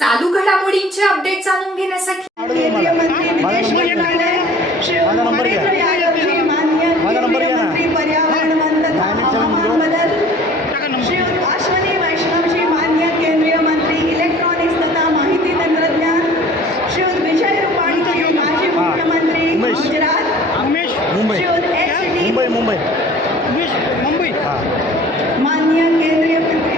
चालू घडामोडींचे अपडेट जाणून घेण्यासाठी. पर्यावरण वैष्णवजी मान्य केंद्रीय मंत्री इलेक्ट्रॉनिक्स तथा माहिती तंत्रज्ञान रुपाणी माजी मुंबई. मुंबई मुंबई. मान्य केंद्रीय मंत्री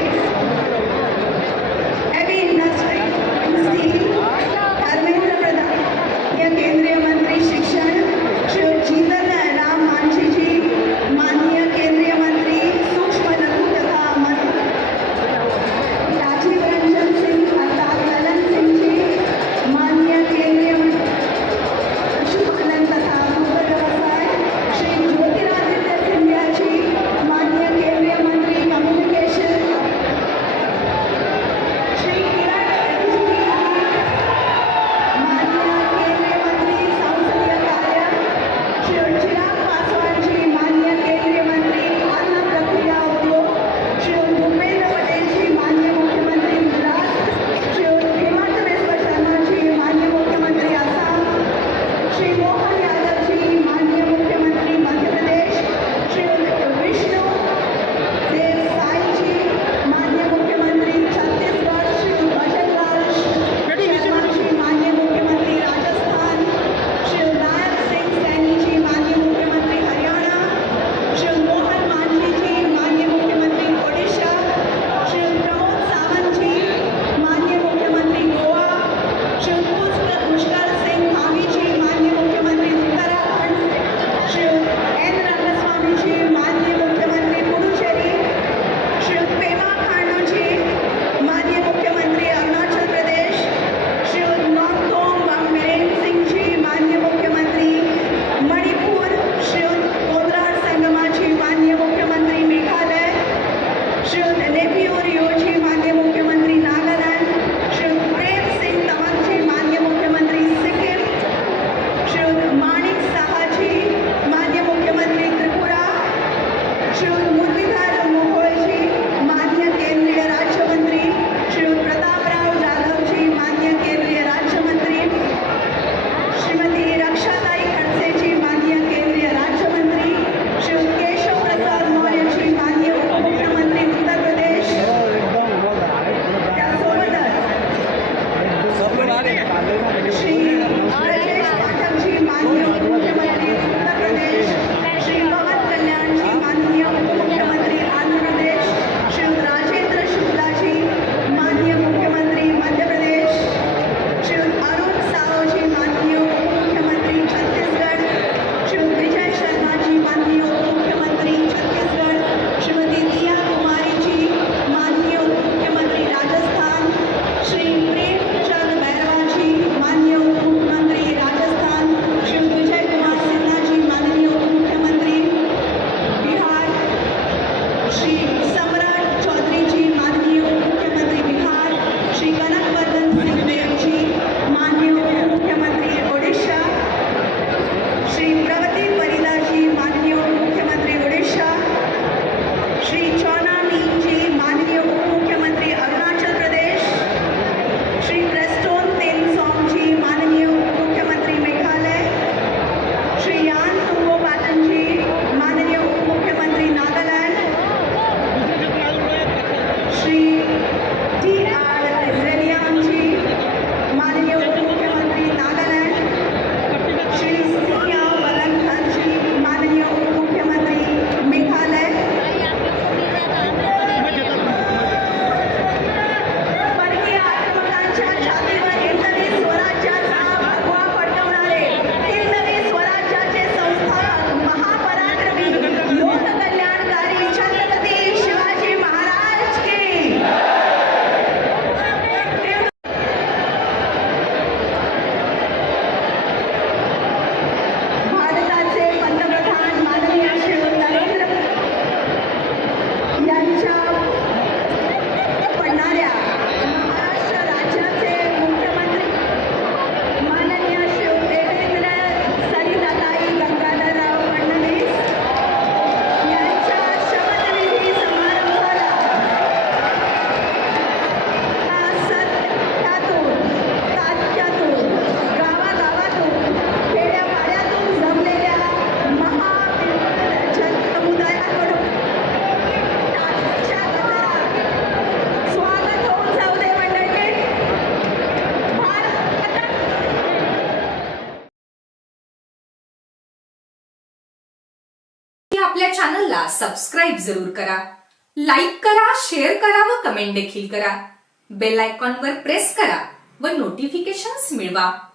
आपल्या चॅनलला सबस्क्राईब जरूर करा. लाईक करा शेअर करा व कमेंट देखील करा. बेल आयकॉनवर प्रेस करा व नोटिफिकेशन्स मिळवा.